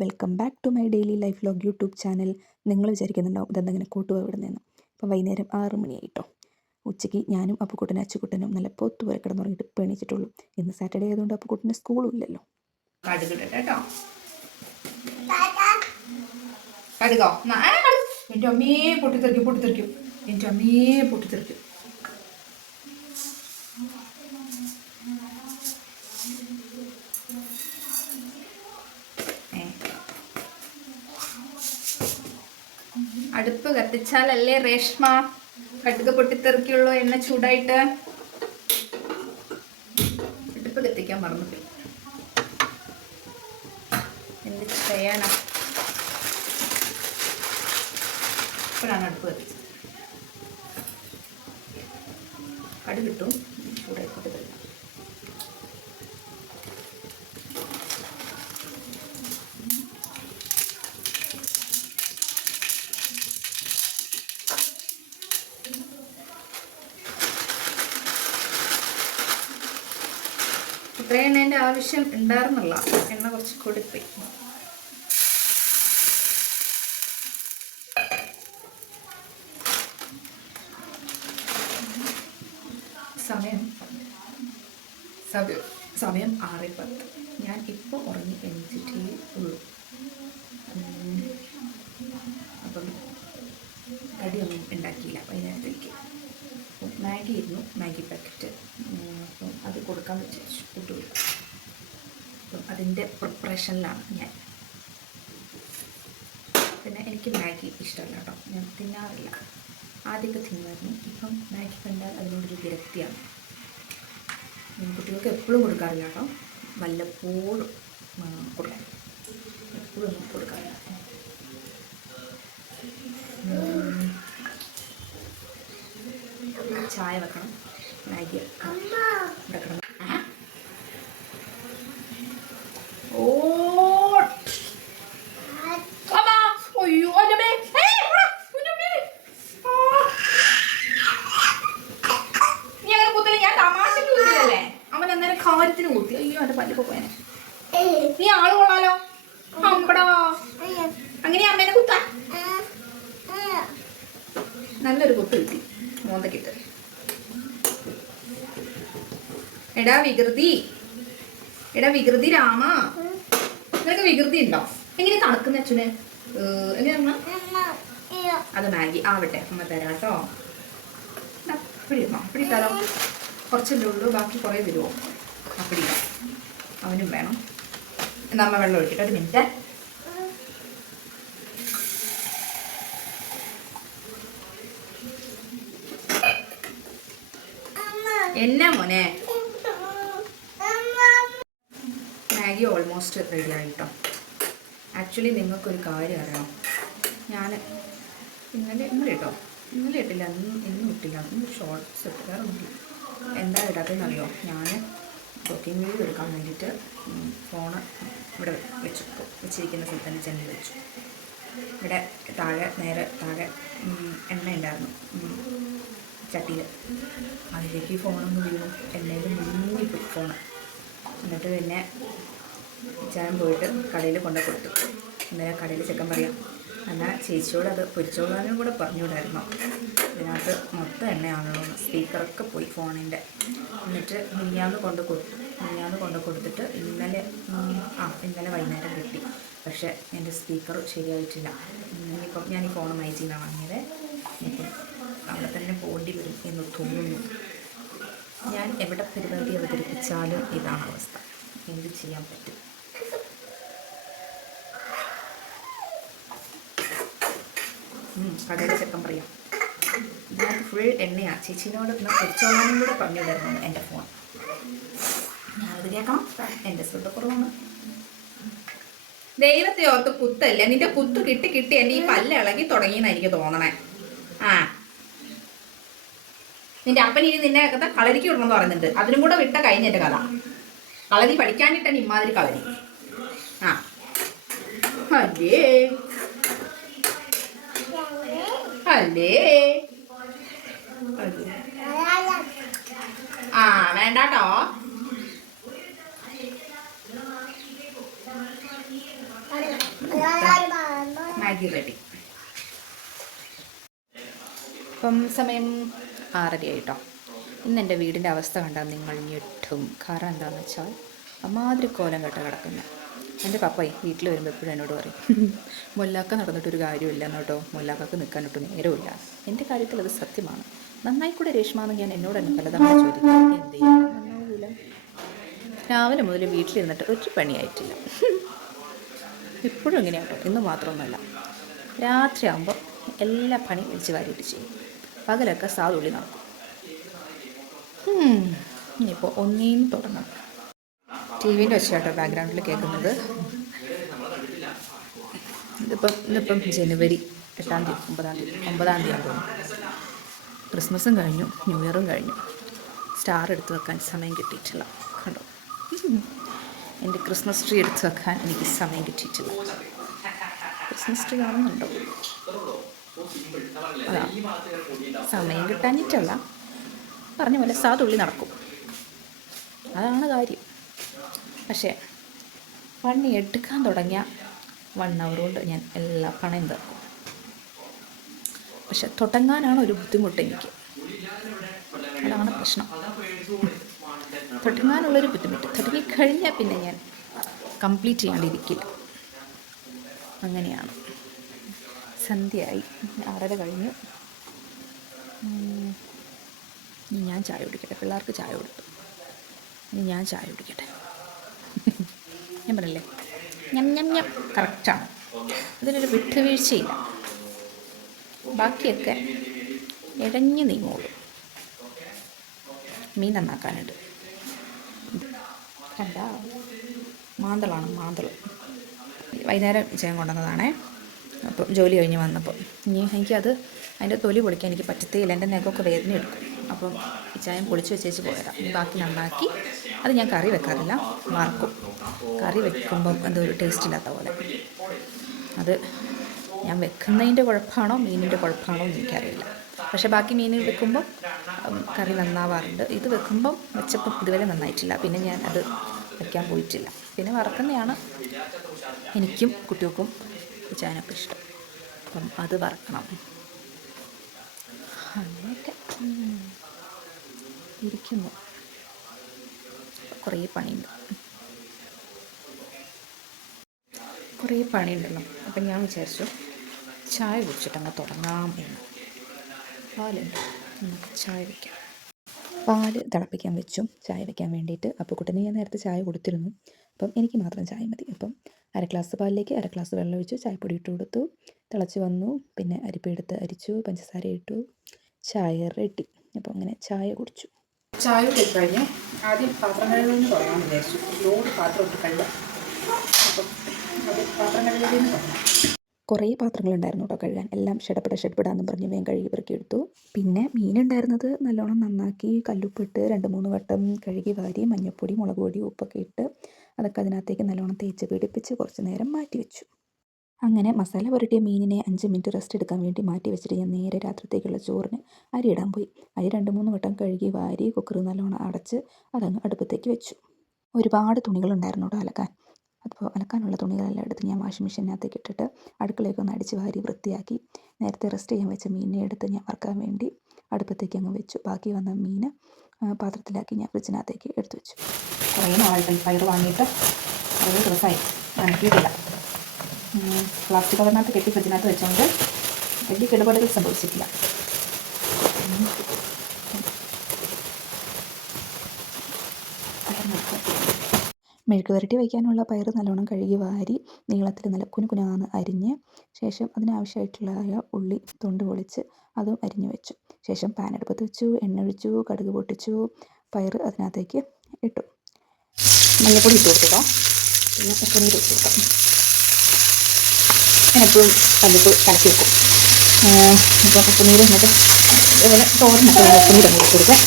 Welcome back to my daily life log YouTube channel നിങ്ങൾ വിചാരിക്കുന്നുണ്ടാവും ഇതെന്തെങ്ങനെ കൂട്ടുപോയി നിന്ന് ഇപ്പം വൈകുന്നേരം ആറ് മണിയായിട്ടോ. ഉച്ചയ്ക്ക് ഞാനും അപ്പുക്കുട്ടനും അച്ചുക്കുട്ടനും നല്ല പൊത്തു വരെ കിടന്നുറങ്ങിയിട്ട് തുടങ്ങിയിട്ട് പേണിച്ചിട്ടുള്ളൂ ഇന്ന് സാറ്റർഡേ ആയതുകൊണ്ട് അപ്പുക്കുട്ടന് സ്കൂളും ഇല്ലല്ലോ. കടുകോ? അമ്മയെ പൊട്ടിത്തെറിക്കും പൊട്ടിത്തെറിക്കും. എന്റെ അമ്മേ പൊട്ടിത്തെറിക്കും. അടുപ്പ് കത്തിച്ചാലല്ലേ രേഷ്മ കടുക് പൊട്ടിത്തെറിക്കുള്ളൂ എണ്ണ ചൂടായിട്ട്? അടുപ്പ് കത്തിക്കാൻ മറന്നുപോയി. എന്ത് ചെയ്യാനാ? ഇപ്പോഴാണ് അടുപ്പ് കത്തിച്ചത്. കടു കിട്ടും ചൂടായിക്കോട്ടെ തരാം ഇത്രയും എണ്ണേന്റെ ആവശ്യം ഉണ്ടായിരുന്നില്ല. എണ്ണ കുറച്ച് കൂടിപ്പോയി. സമയം സമയം സമയം ആറ് പത്ത്. ഞാൻ ഇപ്പോൾ ഉറങ്ങി എണീച്ചിട്ടേ ഉള്ളൂ. അപ്പം കടിയൊന്നും ഉണ്ടാക്കിയില്ല വൈകുന്നേരത്തേക്ക്. മാഗി ഇരുന്നു മാഗി പാക്കറ്റ് അപ്പം അത് കൊടുക്കാൻ വിചാരിച്ചു കുട്ടികൾ അപ്പം അതിന്റെ പ്രിപ്പറേഷനിലാണ് ഞാൻ. പിന്നെ എനിക്ക് മാഗി ഇഷ്ടമല്ല കേട്ടോ. ഞാൻ തിന്നാറില്ല. ആദ്യമൊക്കെ തിന്നുമായിരുന്നു ഇപ്പം മാഗി കണ്ടാൽ അതിനോടൊരു വിരക്തിയാണ്. കുട്ടികൾക്ക് എപ്പോഴും കൊടുക്കാറില്ല കേട്ടോ. വല്ലപ്പോഴും കൊടുക്കാൻ കൊടുക്കും. എപ്പോഴും കൊടുക്കാറില്ല. ചായ വെക്കണം. മാഗി വെക്കണം. ഓ അയ്യോ കാര്യത്തിന് അയ്യോ എന്റെ പല്ലിപ്പോ പോയനെ നീ ആൾ കൊള്ളാലോ. അമ്പടാ അങ്ങനെ അമ്മേനെ കുത്താ നല്ലൊരു കുത്ത് കിട്ടി. മോന്തക്കിട്ട്. എടാ വികൃതി. എടാ വികൃതി രാമ. നിനക്ക് വികൃതി ഉണ്ടോ? എങ്ങനെ തണുക്കുന്ന അച്ഛന്? അത് മാഗി. ആവട്ടെ അമ്മ തരാം കേട്ടോ. അപ്പടി തരാം. കുറച്ചല്ലേ ഉള്ളൂ ബാക്കി കുറേ വരുമോ അപ്പടി അവനും വേണം. എന്നാ അമ്മ വെള്ളം ഒഴിക്കട്ടെ ഒരു മിനിറ്റ്. എന്നാ മോനെ? മാഗി ഓൾമോസ്റ്റ് റെഡി ആയിട്ടോ. ആക്ച്വലി നിങ്ങൾക്കൊരു കാര്യം അറിയാം. ഞാൻ ഇന്നലെ ഇന്നലെ ഇട്ടോ ഇന്നലെ ഇട്ടില്ല ഇന്നും ഇന്നും ഇട്ടില്ല ഇന്ന് ഷോർട്ട്സ് ഇട്ട് വേറെ ഒന്നും എന്താ ഇടാത്തതെന്ന് അറിയോ ഞാൻ കുക്കിംഗ് വീഡിയോ എടുക്കാൻ വേണ്ടിയിട്ട് ഫോണ് ഇവിടെ വെച്ചു വെച്ചിരിക്കുന്ന സ്ഥലത്ത് തന്നെ ചെന്ന് വെച്ചു. ഇവിടെ താഴെ നേരെ താഴെ എണ്ണ ഉണ്ടായിരുന്നു ചട്ടിയിൽ അതിലേക്ക് ഫോണൊന്ന് വീണു. എണ്ണയിൽ മുങ്ങിപ്പോയി ഫോണ് എന്നിട്ട് പിന്നെ ചാൻ പോയിട്ട് കടയിൽ കൊണ്ടു കൊടുത്തു. അന്നേരം കടയിൽ ചെക്കൻ പറയാം എന്നാൽ ചേച്ചിയോട് അത് പൊരിച്ചോളാനും കൂടെ പറഞ്ഞുകൂടായിരുന്നു? ഇതിനകത്ത് മൊത്തം എണ്ണയാണല്ലോ. സ്പീക്കറൊക്കെ പോയി ഫോണിന്റെ. എന്നിട്ട് മിനിയാന്ന് കൊണ്ട് കൊടുത്തു മിനിയാന്ന് കൊണ്ട് കൊടുത്തിട്ട് ഇന്നലെ ആ ഇന്നലെ വൈകുന്നേരം കിട്ടി. പക്ഷേ എന്റെ സ്പീക്കർ ശരിയായിട്ടില്ല. ഇനിയിപ്പം ഞാൻ ഈ ഫോൺ മൈജിന്നാണ് വാങ്ങിയത്. ഇനിയിപ്പം അവിടെ തന്നെ പോകേണ്ടി വരും എന്ന് തോന്നുന്നു. ഞാൻ എവിടെ പരിപാടി അവതരിപ്പിച്ചാലും ഇതാണ് അവസ്ഥ. എന്ത് ചെയ്യാൻ പറ്റും? കടയുടെ ചെക്കൻ പറയാം. ഞാൻ ഫുൾ എണ്ണയാണ് ചേച്ചിനോട് എന്നാൽ പൊരിച്ചോളാനും കൂടെ പറഞ്ഞു തരണം എന്റെ ഫോൺ ഞാനത് കേൾക്കണം. എന്റെ ശ്രദ്ധക്കുറവാണ്. ദൈവത്തെ ഓർത്ത് കുത്തല്ല? നിന്റെ കുത്ത് കിട്ടി കിട്ടി. എന്റെ ഈ പല്ല് ഇളകി തുടങ്ങിയെന്ന് എനിക്ക് തോന്നണേ. ആ. നിന്റെ അപ്പൻ ഇനി നിന്നെ കഥ കളരിക്ക് വിടണമെന്ന് പറയുന്നുണ്ട്. അതിനും കൂടെ വിട്ട കഴിഞ്ഞ കഥ. കളരി പഠിക്കാനിട്ടാണ് ഇമാതിരി കളരി. ആ. അല്ലേ അല്ലേ? ആ വേണ്ടാട്ടോ. ഇപ്പം സമയം ആറര ആയിട്ടോ ഇന്ന് എന്റെ വീടിന്റെ അവസ്ഥ കണ്ടാൽ നിങ്ങൾ ഞെട്ടും. കാരണം എന്താണെന്ന് വെച്ചാൽ അമാതിരി കോലം കെട്ട കിടക്കുന്നത് എന്റെ പപ്പായി വീട്ടിൽ വരുമ്പോൾ എപ്പോഴും എന്നോട് പറയും മൊല്ലാക്ക നടന്നിട്ടൊരു കാര്യമില്ല എന്നോട്ടോ മൊല്ലാക്കക്ക് നിൽക്കാനൊട്ട് നേരമില്ല എന്റെ കാര്യത്തിൽ അത് സത്യമാണ്. നന്നായി കൂടെ രേഷ്മ ഞാൻ എന്നോട് തന്നെ പലതവണ ചോദിക്കും. എന്ത്? ചെയ്യാൻ രാവിലെ മുതൽ വീട്ടിലിരുന്നിട്ട് ഒരു പണിയായിട്ടില്ല. എപ്പോഴും ഇങ്ങനെയാട്ടോ. ഇന്ന് മാത്രമൊന്നുമല്ല. രാത്രിയാകുമ്പോൾ എല്ലാ പണിയും വിളിച്ച് വാരിയിട്ട് ചെയ്യും. പകലൊക്കെ സാതുള്ളി നടക്കും. ഇനിയിപ്പോൾ ഒന്നേന്ന് തുടങ്ങണം ടി വിന്റെ വെച്ചാട്ടോ ബാക്ക്ഗ്രൗണ്ടിൽ കേൾക്കുന്നത്. ഇതിപ്പം ഇന്നിപ്പം ജനുവരി എട്ടാം തീയതി ഒമ്പതാം തീയതി ഒമ്പതാം തീയതി ആണ് ക്രിസ്മസും കഴിഞ്ഞു ന്യൂ ഇയറും കഴിഞ്ഞു. സ്റ്റാർ എടുത്തു വെക്കാൻ സമയം കിട്ടിയിട്ടില്ല. കണ്ടോ. എന്റെ ക്രിസ്മസ് ട്രീ എടുത്തു വെക്കാൻ എനിക്ക് സമയം കിട്ടിയിട്ടില്ല. ക്രിസ്മസ് ട്രീ കാണുന്നുണ്ടോ? അതാ. സമയം കിട്ടാനിട്ടല്ല പറഞ്ഞ പോലെ സാതുള്ളി നടക്കും. അതാണ് കാര്യം. പക്ഷേ പണി എടുക്കാൻ തുടങ്ങിയ വൺ അവർ കൊണ്ട് ഞാൻ എല്ലാ പണയും തീർക്കും. പക്ഷെ തുടങ്ങാനാണ് ഒരു ബുദ്ധിമുട്ട് എനിക്ക്. അതാണ് പ്രശ്നം. തുടങ്ങാനുള്ളൊരു ബുദ്ധിമുട്ട്. തുടങ്ങിക്കഴിഞ്ഞാൽ പിന്നെ ഞാൻ കംപ്ലീറ്റ് ചെയ്യാണ്ടിരിക്കില്ല. അങ്ങനെയാണ്. സന്ധ്യയായി. ആറര കഴിഞ്ഞു. ഞാൻ ചായ കുടിക്കട്ടെ. പിള്ളേർക്ക് ചായ കൊടുത്തു. ഇനി ഞാൻ ചായ കുടിക്കട്ടെ. ഞാൻ പറയല്ലേ ഞം ഞം ഞം. കറക്റ്റാണ് ഇതിനൊരു വിട്ടുവീഴ്ചയില്ല. ബാക്കിയൊക്കെ ഇഴഞ്ഞു നീങ്ങുള്ളൂ. മീൻ നന്നാക്കാനുണ്ട്. കണ്ട? മാന്തളാണ് മാന്തൾ വൈകുന്നേരം ചെയ്യാൻ കൊണ്ടുവന്നതാണേ. അപ്പം ജോലി കഴിഞ്ഞ് വന്നപ്പോൾ ഇനി എനിക്കത് അതിന്റെ തൊലി പൊളിക്കാൻ എനിക്ക് പറ്റത്തേയില്ല. എന്റെ നെഗമൊക്കെ വേദന എടുക്കും അപ്പം ഈ ചായം പൊളിച്ച് വെച്ചേച്ച് പോയതാണ് ബാക്കി നന്നാക്കി അത് ഞാൻ കറി വെക്കാറില്ല വറക്കും. കറി വെക്കുമ്പം എന്തോ ഒരു ടേസ്റ്റ് ഇല്ലാത്ത പോലെ. അത് ഞാൻ വെക്കുന്നതിന്റെ കുഴപ്പമാണോ മീനിന്റെ കുഴപ്പമാണോ എന്ന് എനിക്കറിയില്ല. പക്ഷേ ബാക്കി മീൻ വെക്കുമ്പോൾ കറി നന്നാവാറുണ്ട്. ഇത് വെക്കുമ്പം വെച്ചപ്പം ഇതുവരെ നന്നായിട്ടില്ല. പിന്നെ ഞാൻ അത് വയ്ക്കാൻ പോയിട്ടില്ല. പിന്നെ വറക്കുന്നതാണ് എനിക്കും കുട്ടികൾക്കും ചാനൊക്കെ ഇഷ്ടം. അപ്പം അത് വറക്കണം. അങ്ങനെയൊക്കെ ഇരിക്കുന്നു. കുറേ പണിയുണ്ട്. കുറേ പണിയുണ്ടല്ലോ. അപ്പം ഞാൻ വിചാരിച്ചു ചായ കുടിച്ചിട്ട് അങ്ങ് തുടങ്ങാം എന്ന്. പാലുണ്ട് നമുക്ക് ചായ വയ്ക്കാം പാൽ തിളപ്പിക്കാൻ വെച്ചു. ചായ വയ്ക്കാൻ വേണ്ടിയിട്ട് അപ്പോൾ കുട്ടനെ ഞാൻ നേരത്തെ ചായ കൊടുത്തിരുന്നു. അപ്പം എനിക്ക് മാത്രം ചായ മതി. അപ്പം അര ഗ്ലാസ് പാലിലേക്ക് അര ഗ്ലാസ് വെള്ളം ഒഴിച്ചു. ചായപ്പൊടി ഇട്ട് കൊടുത്തു. തിളച്ച് വന്നു. പിന്നെ അരിപ്പെടുത്ത് അരിച്ചു. പഞ്ചസാര ഇട്ടു. ചായ റെഡി അപ്പോൾ അങ്ങനെ ചായ കുടിച്ചു. ചായ കുടിച്ച് കഴിഞ്ഞ് ആദ്യം പാത്രം കഴുകുന്ന തുടങ്ങാൻ വിചാരിച്ചു. ലോഡ് പാത്രം ഇട്ട് കഴുകാം അപ്പം പാത്രം തുടങ്ങാം. കുറേ പാത്രങ്ങളുണ്ടായിരുന്നു കേട്ടോ കഴുകാൻ. എല്ലാം ഷെടപ്പെട എന്ന് പറഞ്ഞ് വേഗം കഴുകി പെറുക്കി എടുത്തു പിന്നെ മീനുണ്ടായിരുന്നത് നല്ലോണം നന്നാക്കി കല്ലുപ്പിട്ട് രണ്ട് മൂന്ന് വട്ടം കഴുകി വാരി മഞ്ഞൾപ്പൊടി മുളക് പൊടി ഉപ്പൊക്കെ ഇട്ട് അതൊക്കെ അതിനകത്തേക്ക് നല്ലോണം തേച്ച് പിടിപ്പിച്ച് കുറച്ച് നേരം മാറ്റി വെച്ചു അങ്ങനെ മസാല പുരട്ടിയ മീനിനെ അഞ്ച് മിനിറ്റ് റെസ്റ്റ് എടുക്കാൻ വേണ്ടി മാറ്റി വെച്ചിട്ട് ഞാൻ നേരെ രാത്രിത്തേക്കുള്ള ചോറിന് അരി ഇടാൻ പോയി. അരി രണ്ട് മൂന്ന് വട്ടം കഴുകി വാരി കുക്കർ നല്ലോണം അടച്ച് അതങ്ങ് അടുപ്പത്തേക്ക് വെച്ചു. ഒരുപാട് തുണികളുണ്ടായിരുന്നു കേട്ടോ അലക്കാൻ. അപ്പോൾ അലക്കാനുള്ള തുണികളെല്ലാം എടുത്ത് ഞാൻ വാഷിംഗ് മെഷീനകത്തേക്ക് ഇട്ടിട്ട് അടുക്കളയൊക്കെ ഒന്ന് അടിച്ച് വാരി വൃത്തിയാക്കി നേരത്തെ റെസ്റ്റ് ചെയ്യാൻ വെച്ച മീനിനെ എടുത്ത് ഞാൻ വറുക്കാൻ വേണ്ടി അടുപ്പത്തേക്ക് അങ്ങ് വെച്ചു. ബാക്കി വന്ന മീൻ പാത്രത്തിലാക്കി ഞാൻ ഫ്രിഡ്ജിനകത്തേക്ക് എടുത്തു വെച്ചു. കുറേ നാളായിട്ട് ഫയർ വാങ്ങിയിട്ട് കുറേ ദിവസമായി നനക്കിയിട്ടില്ല പ്ലാസ്റ്റിക് കവറിനകത്ത് കെട്ടി ഫ്രിഡ്ജിനകത്ത് വെച്ചുകൊണ്ട് വലിയ കേടുപാടുകൾ സംഭവിച്ചിട്ടില്ല. മെഴുക്ക് വരട്ടി വയ്ക്കാനുള്ള പയർ നല്ലോണം കഴുകി വാരി നീളത്തിൽ നല്ല കുനുകുനാന്ന് അരിഞ്ഞ് ശേഷം അതിനാവശ്യമായിട്ടുള്ള ഉള്ളി തൊണ്ട് പൊളിച്ച് അതും അരിഞ്ഞു വെച്ചു. ശേഷം പാൻ അടുപ്പത്ത് വെച്ചു എണ്ണ ഒഴിച്ചു കടുക് പൊട്ടിച്ചു പയർ അതിനകത്തേക്ക് ഇട്ടു. മഞ്ഞൾപ്പൊടി ഇട്ട് കൊടുത്തിട്ടോ പിന്നെ ഉപ്പുനീര് ഇട്ട് കൊടുക്കാം ഞാൻ എപ്പോഴും കല്ലുപ്പ് കലക്കി വെക്കും. ഇപ്പോൾ ഉപ്പുനീര് എന്നിട്ട് അതുപോലെ തോരനൊക്കെ ഞാൻ ഉപ്പുനീര് അങ്ങ് കൊടുക്കാം.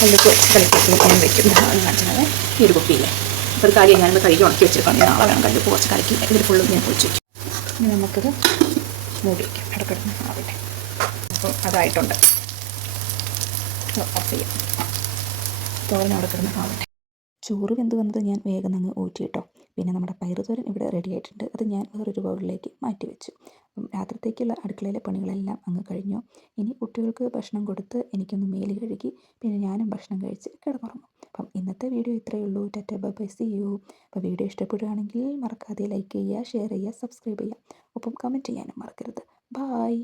കല്ലുപ്പ് കലക്കി ഞാൻ വെക്കും. അത് കാണിച്ചത് ഈ ഒരു കുപ്പിയില്ലേ അപ്പോൾ ഒരു കാര്യം ഞാനിത് കഴുകി ഉണക്കി വെച്ചിരിക്കണം നാളെ വേണം കല്ലുപ്പ് കുറച്ച് കലക്കി ഇതിൽ ഫുള്ളും ഞാൻ പൊളിച്ച് വയ്ക്കും ഇനി നമുക്കിത് മൂടി വയ്ക്കാം ഇടക്കിടന്ന് ആവട്ടെ. അപ്പോൾ അതായിട്ടുണ്ട്. ഓഫ് ചെയ്യാം. തോരൻ അവിടെ കിടന്ന് ആവട്ടെ. ചോറ് വെന്ത് വന്നത് ഞാൻ വേഗം അങ്ങ് ഊറ്റി കേട്ടോ പിന്നെ നമ്മുടെ പയറുതോരൻ ഇവിടെ റെഡി ആയിട്ടുണ്ട്. അത് ഞാൻ വേറൊരു ബൗളിലേക്ക് മാറ്റി വെച്ചു അപ്പം രാത്രിത്തേക്കുള്ള അടുക്കളയിലെ പണികളെല്ലാം അങ്ങ് കഴിഞ്ഞു. ഇനി കുട്ടികൾക്ക് ഭക്ഷണം കൊടുത്ത് എനിക്കൊന്ന് മേൽ കഴുകി പിന്നെ ഞാനും ഭക്ഷണം കഴിച്ച് കിടന്നുറങ്ങും. അപ്പം ഇന്നത്തെ വീഡിയോ ഇത്രയേ ഉള്ളൂ. ടാറ്റ ബൈ സി യു അപ്പോൾ വീഡിയോ ഇഷ്ടപ്പെടുകയാണെങ്കിൽ മറക്കാതെ ലൈക്ക് ചെയ്യുക ഷെയർ ചെയ്യുക സബ്സ്ക്രൈബ് ചെയ്യുക. ഒപ്പം കമന്റ് ചെയ്യാനും മറക്കരുത്. ബായ്